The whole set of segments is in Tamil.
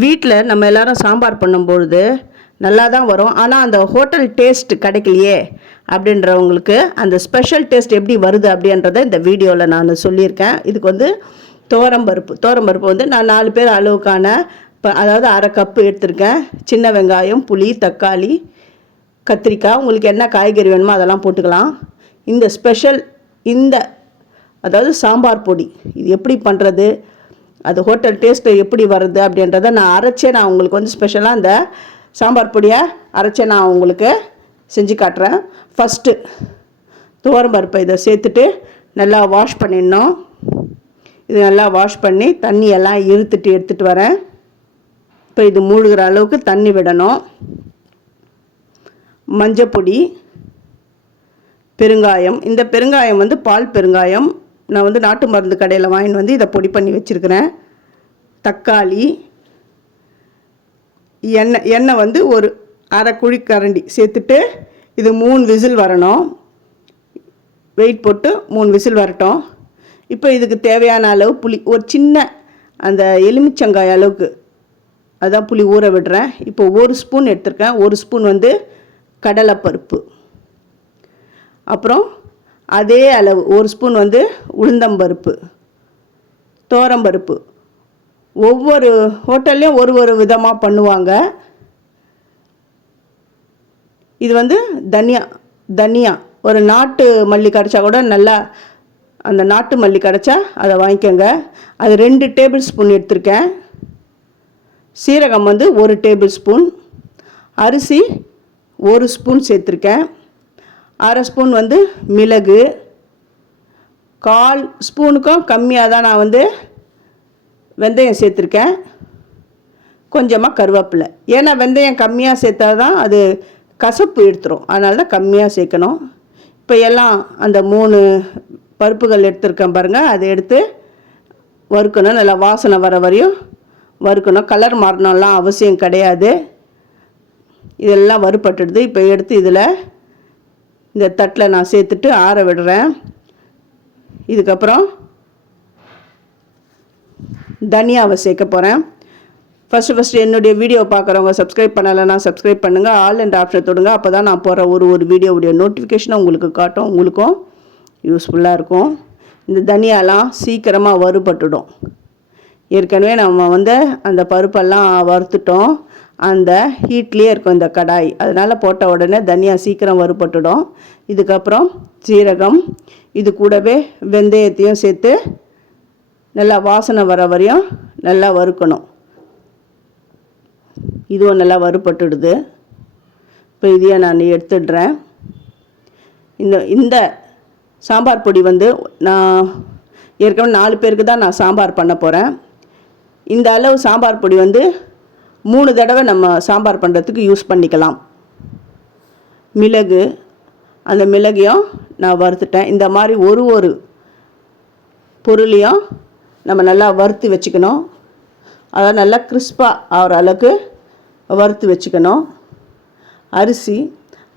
வீட்டில் நம்ம எல்லாரும் சாம்பார் பண்ணும்பொழுது நல்லா தான் வரும். ஆனால் அந்த ஹோட்டல் டேஸ்ட் கிடைக்கலையே அப்படின்றவங்களுக்கு அந்த ஸ்பெஷல் டேஸ்ட் எப்படி வருது அப்படின்றத இந்த வீடியோவில் நான் சொல்லியிருக்கேன். இதுக்கு வந்து தோரம்பருப்பு தோரம்பருப்பு வந்து நான் நாலு பேர் அளவுக்கான இப்போ அதாவது அரை கப்பு எடுத்திருக்கேன். சின்ன வெங்காயம் புளி தக்காளி கத்திரிக்காய். உங்களுக்கு என்ன காய்கறி வேணுமோ அதெல்லாம் போட்டுக்கலாம். இந்த ஸ்பெஷல் இந்த அதாவது சாம்பார் பொடி. இது எப்படி பண்ணுறது அது ஹோட்டல் டேஸ்ட்டு எப்படி வருது அப்படின்றத நான் அரைச்சே நான் உங்களுக்கு வந்து ஸ்பெஷலாக அந்த சாம்பார் பொடியை அரைச்சே நான் உங்களுக்கு செஞ்சு காட்டுறேன். ஃபஸ்ட்டு துவரம்பருப்பை இதை சேர்த்துட்டு நல்லா வாஷ் பண்ணிடணும். இது நல்லா வாஷ் பண்ணி தண்ணியெல்லாம் இழுத்துட்டு எடுத்துகிட்டு வரேன். இப்போ இது மூழ்கிற அளவுக்கு தண்ணி விடணும். மஞ்சப்பொடி பெருங்காயம். இந்த பெருங்காயம் வந்து பால் பெருங்காயம். நான் வந்து நாட்டு மருந்து கடையில் வாங்கிட்டு வந்து இதை பொடி பண்ணி வச்சுருக்கிறேன். தக்காளி எண்ணெய் எண்ணெய் வந்து ஒரு அரை குழி கரண்டி சேர்த்துட்டு இது மூணு விசில் வரணும். வெயிட் போட்டு மூணு விசில் வரட்டும். இப்போ இதுக்கு தேவையான அளவு புளி ஒரு சின்ன அந்த எலுமிச்சங்காய் அளவுக்கு அதான் புளி ஊற விடுறேன். இப்போ ஒரு ஸ்பூன் எடுத்திருக்கேன். ஒரு ஸ்பூன் வந்து கடலைப்பருப்பு. அப்புறம் அதே அளவு ஒரு ஸ்பூன் வந்து உளுந்தம்பருப்பு தோரம்பருப்பு ஒவ்வொரு ஹோட்டல்லையும் ஒரு ஒரு விதமாக பண்ணுவாங்க. இது வந்து தனியா தனியா. ஒரு நாட்டு மல்லி கிடச்சா கூட நல்லா அந்த நாட்டு மல்லி கிடச்சா அதை வாங்கிக்கோங்க. அது ரெண்டு டேபிள் ஸ்பூன் எடுத்திருக்கேன். சீரகம் வந்து ஒரு டேபிள் ஸ்பூன். அரிசி ஒரு ஸ்பூன் சேர்த்துருக்கேன். அரை ஸ்பூன் வந்து மிளகு கால் ஸ்பூனுக்கும் கம்மியாக தான் நான் வந்து வெந்தயம் சேர்த்துருக்கேன். கொஞ்சமாக கருவேப்பிலை. ஏன்னா வெந்தயம் கம்மியாக சேர்த்தா தான் அது கசப்பு எடுத்துரும். அதனால தான் கம்மியாக சேர்க்கணும். இப்போ எல்லாம் அந்த மூணு பருப்புகள் எடுத்துருக்கேன் பாருங்கள் அதை எடுத்து வறுக்கணும். நல்லா வாசனை வர வரையும் வறுக்கணும். கலர் மாறணும்லாம் அவசியம் கிடையாது. இதெல்லாம் வறுபட்டுடுது. இப்போ எடுத்து இதில் இந்த தட்டில் நான் சேர்த்துட்டு ஆற விடுறேன். இதுக்கப்புறம் தனியாவை சேர்க்க போகிறேன் ஃபஸ்ட்டு ஃபஸ்ட்டு என்னுடைய வீடியோ பார்க்குறவங்க சப்ஸ்கிரைப் பண்ணலைன்னா சப்ஸ்கிரைப் பண்ணுங்கள் ஆல் அண்ட் ஆப்ஷன் தொடுங்க. அப்போ தான் நான் போகிற ஒரு ஒரு வீடியோவுடைய நோட்டிஃபிகேஷனை உங்களுக்கு காட்டும். உங்களுக்கும் யூஸ்ஃபுல்லாக இருக்கும். இந்த தனியாலாம் சீக்கிரமாக வறுபட்டுடும். ஏற்கனவே நம்ம வந்து அந்த பருப்பெல்லாம் வறுத்துட்டோம். அந்த ஹீட்லேயே இருக்கும் இந்த கடாய். அதனால் போட்ட உடனே தனியா சீக்கிரம் வறுபட்டுடும். இதுக்கப்புறம் சீரகம் இது கூடவே வெந்தயத்தையும் சேர்த்து நல்லா வாசனை வர வரையும் நல்லா வறுக்கணும். இதுவும் நல்லா வறுபட்டுடுது. இப்போ இதையே நான் எடுத்துடுறேன். இந்த இந்த சாம்பார் பொடி வந்து நான் ஏற்கனவே நாலு பேருக்கு தான் நான் சாம்பார் பண்ண போகிறேன் இந்த அளவு சாம்பார் பொடி வந்து மூணு தடவை நம்ம சாம்பார் பண்ணுறதுக்கு யூஸ் பண்ணிக்கலாம். மிளகு அந்த மிளகையும் நான் வறுத்துட்டேன். இந்த மாதிரி ஒரு ஒரு பொருளையும் நம்ம நல்லா வறுத்து வச்சுக்கணும். அதை நல்லா கிறிஸ்பாக ஆகிற அளவுக்கு வறுத்து வச்சுக்கணும். அரிசி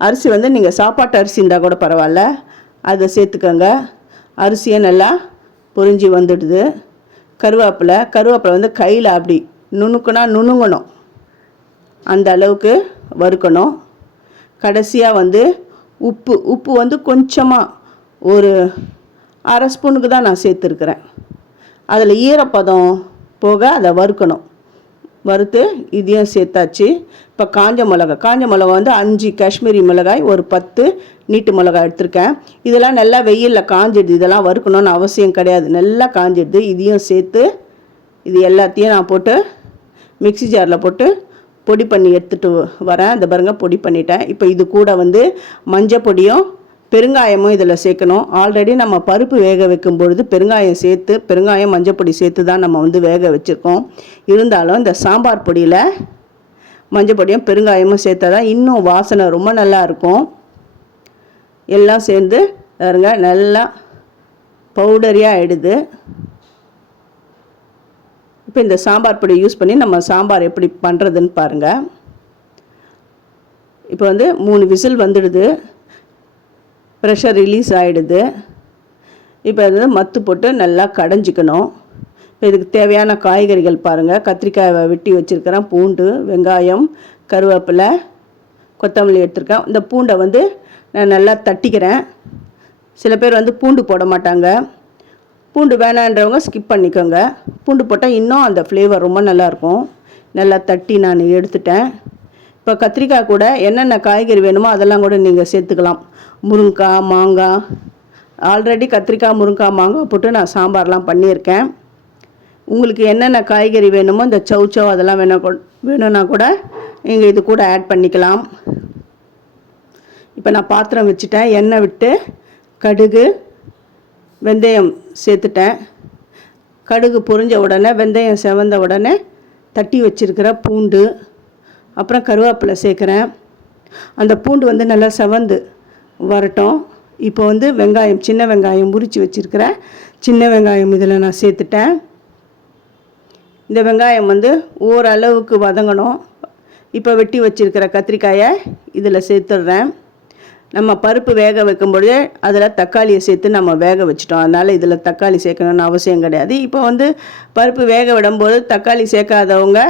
அரிசி வந்து நீங்கள் சாப்பாட்டு அரிசி இருந்தால் கூட பரவாயில்ல. அதை சேர்த்துக்கோங்க. அரிசியை நல்லா பொறிஞ்சி வந்துடுது. கருவேப்பிலை கருவேப்பிலை வந்து கையில் அப்படி நுணுக்குனா நுணுங்கணும். அந்த அளவுக்கு வறுக்கணும். கடைசியாக வந்து உப்பு உப்பு வந்து கொஞ்சமாக ஒரு அரை ஸ்பூனுக்கு தான் நான் சேர்த்துருக்குறேன். அதில் ஈரப்பதம் போக அதை வறுக்கணும். வறுத்து இதையும் சேர்த்தாச்சு. இப்போ காஞ்ச மிளகா காஞ்ச மிளகா வந்து அஞ்சு காஷ்மீரி மிளகாய் ஒரு பத்து நீட்டு மிளகாய் எடுத்திருக்கேன். இதெல்லாம் நல்லா வெயிலில் காஞ்சிடுது. இதெல்லாம் வறுக்கணும்னு அவசியம் கிடையாது. நல்லா காஞ்சிடுது. இதையும் சேர்த்து இது எல்லாத்தையும் நான் போட்டு மிக்ஸி ஜாரில் போட்டு பொடி பண்ணி எடுத்துகிட்டு வரேன். இந்த பாருங்க பொடி பண்ணிட்டேன். இப்போ இது கூட வந்து மஞ்சள் பொடியும் பெருங்காயமும் இதில் சேர்க்கணும். ஆல்ரெடி நம்ம பருப்பு வேக வைக்கும் பொழுது பெருங்காயம் சேர்த்து பெருங்காயம் மஞ்சள் பொடி சேர்த்து தான் நம்ம வந்து வேக வச்சுருக்கோம். இருந்தாலும் இந்த சாம்பார் பொடியில் மஞ்சள் பொடியும் பெருங்காயமும் சேர்த்தா தான் இன்னும் வாசனை ரொம்ப நல்லா இருக்கும். எல்லாம் சேர்ந்து பாருங்க நல்லா பவுடரியாக ஆகிடுது இப்போ இந்த சாம்பார் பொடி யூஸ் பண்ணி நம்ம சாம்பார் எப்படி பண்ணுறதுன்னு பாருங்கள் இப்போ வந்து மூணு விசில் வந்துடுது. ப்ரெஷர் ரிலீஸ் ஆகிடுது இப்போ அது மத்து போட்டு நல்லா கடைஞ்சிக்கணும். இப்போ இதுக்கு தேவையான காய்கறிகள் பாருங்கள் கத்திரிக்காயை வெட்டி வச்சுருக்கிறேன். பூண்டு வெங்காயம் கருவேப்பிலை கொத்தமல்லி எடுத்திருக்கேன். இந்த பூண்டை வந்து நான் நல்லா தட்டிக்கிறேன். சில பேர் வந்து பூண்டு போட மாட்டாங்க. பூண்டு வேணான்றவங்க ஸ்கிப் பண்ணிக்கோங்க. பூண்டு போட்டால் இன்னும் அந்த ஃப்ளேவர் ரொம்ப நல்லாயிருக்கும். நல்லா தட்டி நான் எடுத்துட்டேன். இப்போ கத்திரிக்காய் கூட என்னென்ன காய்கறி வேணுமோ அதெல்லாம் கூட நீங்கள் சேர்த்துக்கலாம். முருங்கைக்காய் மாங்காய். ஆல்ரெடி கத்திரிக்காய் முருங்கைக்காய் மாங்காய் போட்டு நான் சாம்பார்லாம் பண்ணியிருக்கேன். உங்களுக்கு என்னென்ன காய்கறி வேணுமோ இந்த சௌச்சோ அதெல்லாம் வேணும் வேணும்னா கூட நீங்கள் இது கூட ஆட் பண்ணிக்கலாம். இப்போ நான் பாத்திரம் வச்சுட்டேன். எண்ணெய் விட்டு கடுகு வெந்தயம் சேர்த்துட்டேன். கடுகு பொரிஞ்ச உடனே வெந்தயம் செவந்த உடனே தட்டி வச்சிருக்கிற பூண்டு அப்புறம் கருவேப்பிலை சேர்க்குறேன். அந்த பூண்டு வந்து நல்லா செவந்து வரட்டும். இப்போ வந்து வெங்காயம் சின்ன வெங்காயம் முறித்து வச்சுருக்கிற சின்ன வெங்காயம் இதில் நான் சேர்த்துட்டேன். இந்த வெங்காயம் வந்து ஓரளவுக்கு வதங்கணும். இப்போ வெட்டி வச்சுருக்கிற கத்திரிக்காயை இதில் சேர்த்துடுறேன். நம்ம பருப்பு வேக வைக்கும்பொழுது அதில் தக்காளியை சேர்த்து நம்ம வேக வச்சிட்டோம். அதனால் இதில் தக்காளி சேர்க்கணும்னு அவசியம் கிடையாது. இப்போ வந்து பருப்பு வேக விடும்போது தக்காளி சேர்க்காதவங்க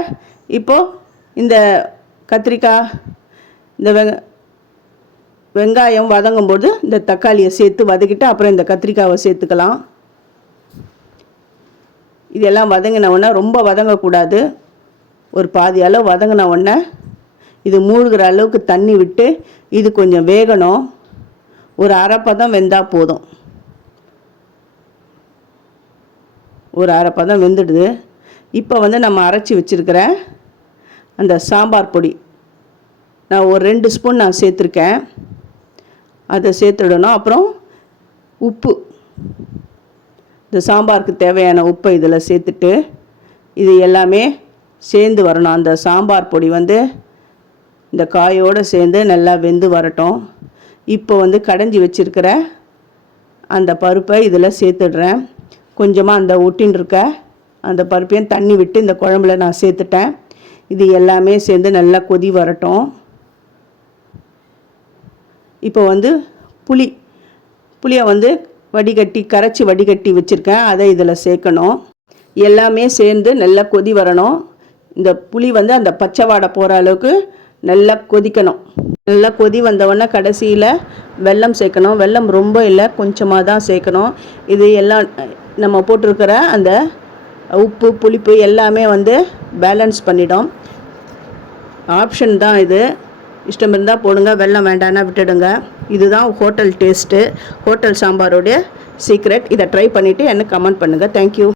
இப்போது இந்த கத்திரிக்காய் இந்த வெங்க வெங்காயம் வதங்கும்போது இந்த தக்காளியை சேர்த்து வதக்கிட்டு அப்புறம் இந்த கத்திரிக்காவை சேர்த்துக்கலாம். இதெல்லாம் வதங்கின உடனே ரொம்ப வதங்கக்கூடாது. ஒரு பாதி அளவு வதங்கின உடனே இது மூழ்கிற அளவுக்கு தண்ணி விட்டு இது கொஞ்சம் வேகணும். ஒரு அரைப்பதம் வெந்தால் போதும். ஒரு அரைப்பதம் வெந்துடுது. இப்போ வந்து நம்ம அரைச்சி வச்சுருக்கிற அந்த சாம்பார் பொடி. நான் ஒரு ரெண்டு ஸ்பூன் நான் சேர்த்துருக்கேன். அதை சேர்த்துடணும். அப்புறம் உப்பு. இந்த சாம்பாருக்கு தேவையான உப்பை இதில் சேர்த்துட்டு இது எல்லாமே சேர்ந்து வரணும். அந்த சாம்பார் பொடி வந்து இந்த காயோடு சேர்ந்து நல்லா வெந்து வரட்டும். இப்போ வந்து கடைஞ்சி வச்சுருக்கிற அந்த பருப்பை இதில் சேர்த்துடுறேன். கொஞ்சமாக அந்த ஒட்டின்னு இருக்க அந்த பருப்பையும் தண்ணி விட்டு இந்த குழம்புல நான் சேர்த்துட்டேன். இது எல்லாமே சேர்ந்து நல்லா கொதி வரட்டும். இப்போ வந்து புளி புளியை வந்து வடிகட்டி கரைச்சி வடிகட்டி வச்சுருக்கேன். அதை இதில் சேர்க்கணும். எல்லாமே சேர்ந்து நல்லா கொதி வரணும். இந்த புளி வந்து அந்த பச்சை வாடை போகிற அளவுக்கு நல்லா கொதிக்கணும். நல்லா கொதி வந்தவொடனே கடைசியில் வெல்லம் சேர்க்கணும். வெல்லம் ரொம்ப இல்லை கொஞ்சமாக தான் சேர்க்கணும். இது எல்லாம் நம்ம போட்டிருக்கிற அந்த உப்பு புளிப்பு எல்லாமே வந்து பேலன்ஸ் பண்ணிடும். ஆப்ஷன் தான் இது. இஷ்டம் இருந்தால் போடுங்க வெள்ளம் வேண்டாம்னா விட்டுடுங்க. இதுதான் ஹோட்டல் டேஸ்ட்டு ஹோட்டல் சாம்பாரோடைய சீக்ரெட் இதை ட்ரை பண்ணிவிட்டு எனக்கு கமெண்ட் பண்ணுங்கள் தேங்க்யூ